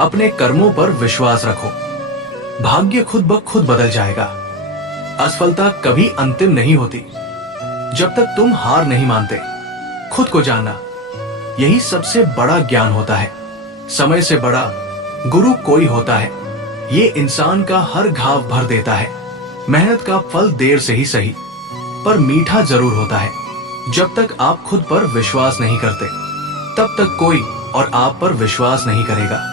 अपने कर्मों पर विश्वास रखो, भाग्य खुद ब खुद बदल जाएगा। असफलता कभी अंतिम नहीं होती जब तक तुम हार नहीं मानते। खुद को जानना, यही सबसे बड़ा ज्ञान होता है। समय से बड़ा गुरु कोई होता है, ये इंसान का हर घाव भर देता है। मेहनत का फल देर से ही सही, पर मीठा जरूर होता है। जब तक आप खुद पर विश्वास नहीं करते, तब तक कोई और आप पर विश्वास नहीं करेगा।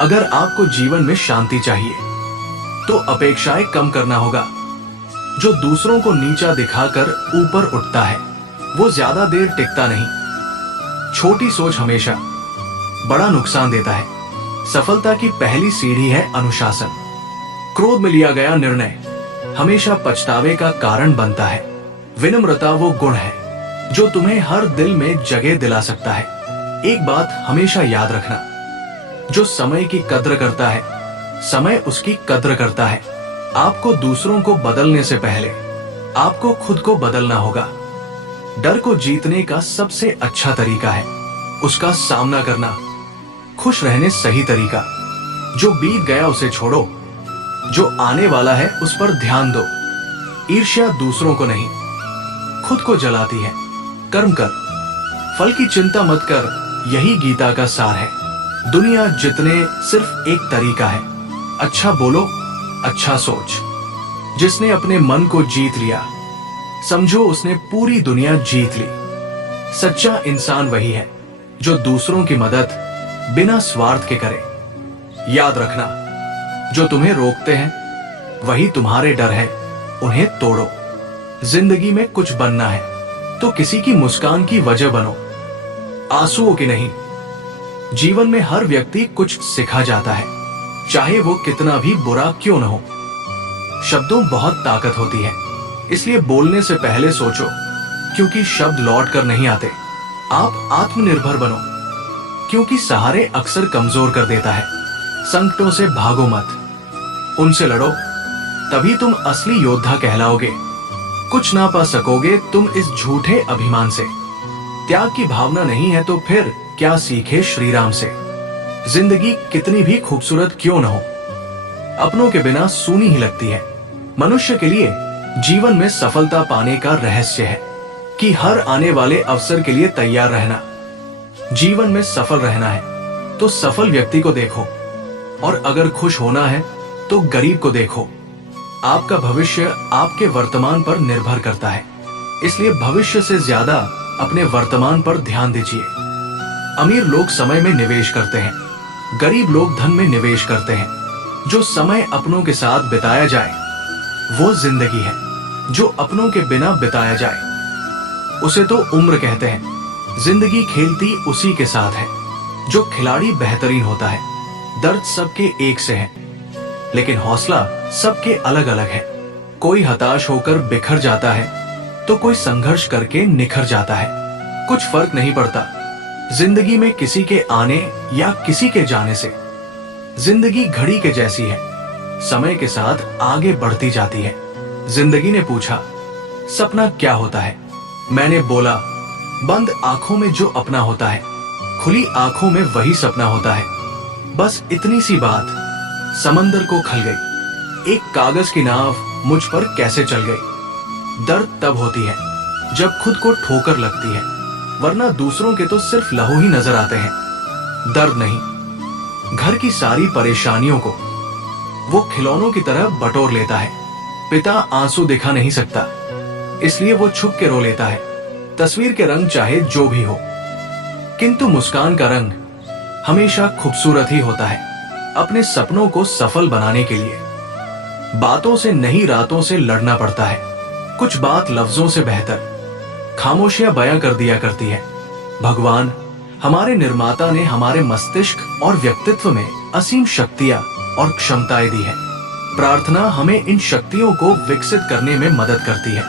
अगर आपको जीवन में शांति चाहिए, तो अपेक्षाएं कम करना होगा। जो दूसरों को नीचा दिखाकर ऊपर उठता है, वो ज्यादा देर टिकता नहीं। छोटी सोच हमेशा बड़ा नुकसान देता है। सफलता की पहली सीढ़ी है अनुशासन। क्रोध में लिया गया निर्णय हमेशा पछतावे का कारण बनता है। विनम्रता वो गुण है जो तुम्हें हर दिल में जगह दिला सकता है। एक बात हमेशा याद रखना, जो समय की कद्र करता है, समय उसकी कद्र करता है। आपको दूसरों को बदलने से पहले आपको खुद को बदलना होगा। डर को जीतने का सबसे अच्छा तरीका है उसका सामना करना। खुश रहने सही तरीका, जो बीत गया उसे छोड़ो, जो आने वाला है उस पर ध्यान दो। ईर्ष्या दूसरों को नहीं, खुद को जलाती है। कर्म कर, फल की चिंता मत कर, यही गीता का सार है। दुनिया जितने सिर्फ एक तरीका है, अच्छा बोलो, अच्छा सोच। जिसने अपने मन को जीत लिया, समझो उसने पूरी दुनिया जीत ली। सच्चा इंसान वही है जो दूसरों की मदद बिना स्वार्थ के करे। याद रखना, जो तुम्हें रोकते हैं वही तुम्हारे डर है, उन्हें तोड़ो। जिंदगी में कुछ बनना है तो किसी की मुस्कान की वजह बनो, आंसुओं की नहीं। जीवन में हर व्यक्ति कुछ सिखा जाता है, चाहे वो कितना भी बुरा क्यों न हो। शब्दों बहुत ताकत होती है, इसलिए बोलने से पहले सोचो, क्योंकि शब्द लौट कर नहीं आते। आप आत्मनिर्भर बनो, क्योंकि सहारे अक्सर कमजोर कर देता है। संकटों से भागो मत, उनसे लड़ो, तभी तुम असली योद्धा कहलाओगे। कुछ ना पा सकोगे तुम इस झूठे अभिमान से। त्याग की भावना नहीं है तो फिर क्या सीखे श्री राम से। जिंदगी कितनी भी खूबसूरत क्यों न हो, अपनों के बिना सूनी ही लगती है। मनुष्य के लिए जीवन में सफलता पाने का रहस्य है कि हर आने वाले अवसर के लिए तैयार रहना। जीवन में सफल रहना है तो सफल व्यक्ति को देखो, और अगर खुश होना है तो गरीब को देखो। आपका भविष्य आपके वर्तमान पर निर्भर करता है, इसलिए भविष्य से ज्यादा अपने वर्तमान पर ध्यान दीजिए। अमीर लोग समय में निवेश करते हैं, गरीब लोग धन में निवेश करते हैं। जो समय अपनों के साथ बिताया जाए वो जिंदगी है, जो अपनों के बिना बिताया जाए उसे तो उम्र कहते हैं। जिंदगी खेलती उसी के साथ है जो खिलाड़ी बेहतरीन होता है। दर्द सबके एक से है, लेकिन हौसला सबके अलग अलग है। कोई हताश होकर बिखर जाता है तो कोई संघर्ष करके निखर जाता है। कुछ फर्क नहीं पड़ता जिंदगी में किसी के आने या किसी के जाने से। जिंदगी घड़ी के जैसी है, समय के साथ आगे बढ़ती जाती है। जिंदगी ने पूछा, सपना क्या होता है? मैंने बोला, बंद आंखों में जो अपना होता है, खुली आंखों में वही सपना होता है। बस इतनी सी बात समंदर को खल गई। एक कागज की नाव मुझ पर कैसे चल गई। दर्द तब होती है जब खुद को ठोकर लगती है, वरना दूसरों के तो सिर्फ लहू ही नजर आते हैं, दर्द नहीं। घर की सारी परेशानियों को वो खिलौनों की तरह बटोर लेता है। पिता आंसू दिखा नहीं सकता, इसलिए वो छुप के रो लेता है। तस्वीर के रंग चाहे जो भी हो, किंतु मुस्कान का रंग हमेशा खूबसूरत ही होता है। अपने सपनों को सफल बनाने के लिए बातों से नहीं, रातों से लड़ना पड़ता है। कुछ बात लफ्जों से बेहतर खामोशियां बयां कर दिया करती है। भगवान हमारे निर्माता ने हमारे मस्तिष्क और व्यक्तित्व में असीम शक्तियां और क्षमताएं दी है। प्रार्थना हमें इन शक्तियों को विकसित करने में मदद करती है।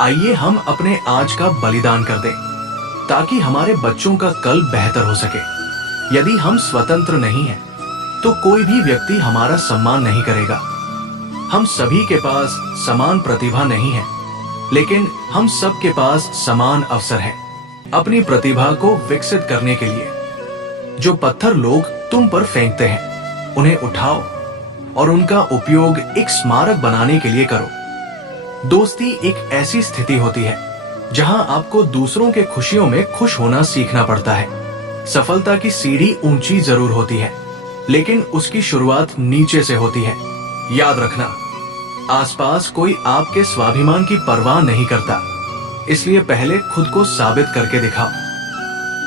आइए हम अपने आज का बलिदान कर दें, ताकि हमारे बच्चों का कल बेहतर हो सके। यदि हम स्वतंत्र नहीं हैं, तो कोई भी व्यक्ति हमारा सम्मान नहीं करेगा। हम सभी के पास समान प्रतिभा नहीं है, लेकिन हम सब के पास समान अवसर है अपनी प्रतिभा को विकसित करने के लिए। जो पत्थर लोग तुम पर फेंकते हैं, उन्हें उठाओ और उनका उपयोग एक स्मारक बनाने के लिए करो। दोस्ती एक ऐसी स्थिति होती है जहां आपको दूसरों के खुशियों में खुश होना सीखना पड़ता है। सफलता की सीढ़ी ऊंची जरूर होती है, लेकिन उसकी शुरुआत नीचे से होती है। याद रखना, आसपास कोई आपके स्वाभिमान की परवाह नहीं करता, इसलिए पहले खुद को साबित करके दिखाओ।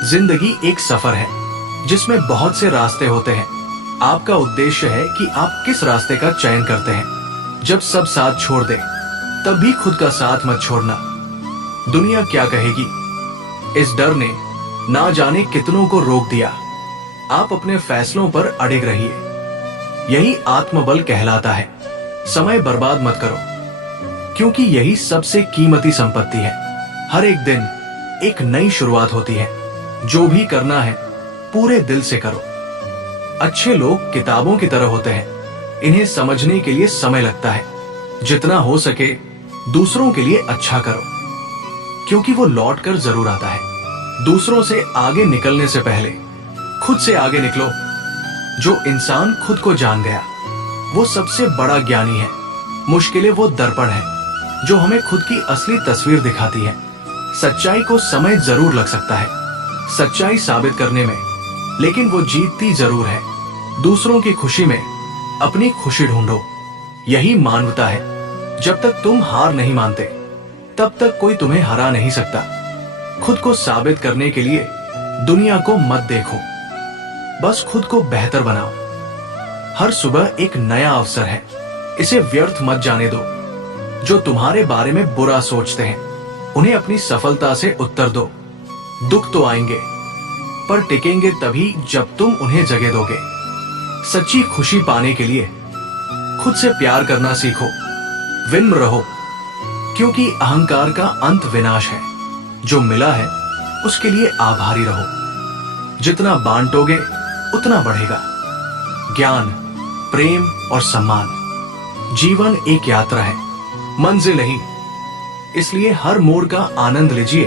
जिंदगी एक सफर है जिसमें बहुत से रास्ते होते हैं। आपका उद्देश्य है कि आप किस रास्ते का चयन करते हैं। जब सब साथ छोड़ दें, तब भी खुद का साथ मत छोड़ना। दुनिया क्या कहेगी, इस डर ने ना जाने कितनों को रोक दिया। आप अपने फैसलों पर अड़िग रहिए, यही आत्मबल कहलाता है। समय बर्बाद मत करो, क्योंकि यही सबसे कीमती संपत्ति है। हर एक दिन एक नई शुरुआत होती है। जो भी करना है पूरे दिल से करो। अच्छे लोग किताबों की तरह होते हैं, इन्हें समझने के लिए समय लगता है। जितना हो सके दूसरों के लिए अच्छा करो, क्योंकि वो लौट कर जरूर आता है। दूसरों से आगे निकलने से पहले खुद से आगे निकलो। जो इंसान खुद को जान गया वो सबसे बड़ा ज्ञानी है। मुश्किलें वो दर्पण है जो हमें खुद की असली तस्वीर दिखाती है। सच्चाई को समय जरूर लग सकता है सच्चाई साबित करने में, लेकिन वो जीतती जरूर है। दूसरों की खुशी में अपनी खुशी ढूंढो, यही मानवता है। जब तक तुम हार नहीं मानते, तब तक कोई तुम्हें हरा नहीं सकता। खुद को साबित करने के लिए दुनिया को मत देखो, बस खुद को बेहतर बनाओ। हर सुबह एक नया अवसर है, इसे व्यर्थ मत जाने दो। जो तुम्हारे बारे में बुरा सोचते हैं, उन्हें अपनी सफलता से उत्तर दो। दुख तो आएंगे, पर टिकेंगे तभी जब तुम उन्हें जगह दोगे। सच्ची खुशी पाने के लिए खुद से प्यार करना सीखो। विनम्र रहो, क्योंकि अहंकार का अंत विनाश है। जो मिला है उसके लिए आभारी रहो। जितना बांटोगे उतना बढ़ेगा। ज्ञान, प्रेम और सम्मान। जीवन एक यात्रा है, मंजिल नहीं। इसलिए हर मोड़ का आनंद लीजिए।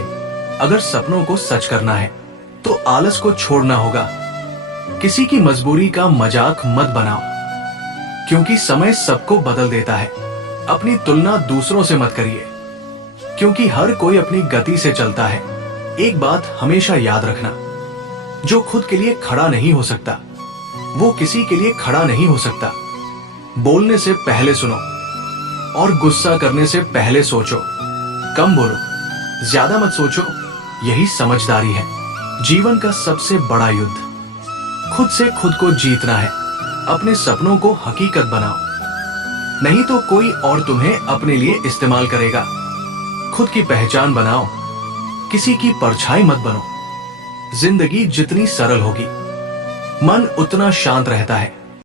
अगर सपनों को सच करना है तो आलस को छोड़ना होगा। किसी की मजबूरी का मजाक मत बनाओ, क्योंकि समय सबको बदल देता है। अपनी तुलना दूसरों से मत करिए, क्योंकि हर कोई अपनी गति से चलता है। एक बात हमेशा याद रखना, जो खुद के लिए खड़ा नहीं हो सकता वो किसी के लिए खड़ा नहीं हो सकता। बोलने से पहले सुनो और गुस्सा करने से पहले सोचो। कम बोलो, ज्यादा मत सोचो, यही समझदारी है। जीवन का सबसे बड़ा युद्ध खुद से खुद को जीतना है। अपने सपनों को हकीकत बनाओ, नहीं तो कोई और तुम्हें अपने लिए इस्तेमाल करेगा। खुद की पहचान बनाओ, किसी की परछाई मत बनो। जिंदगी जितनी सरल होगी, मन उतना शांत रहता है।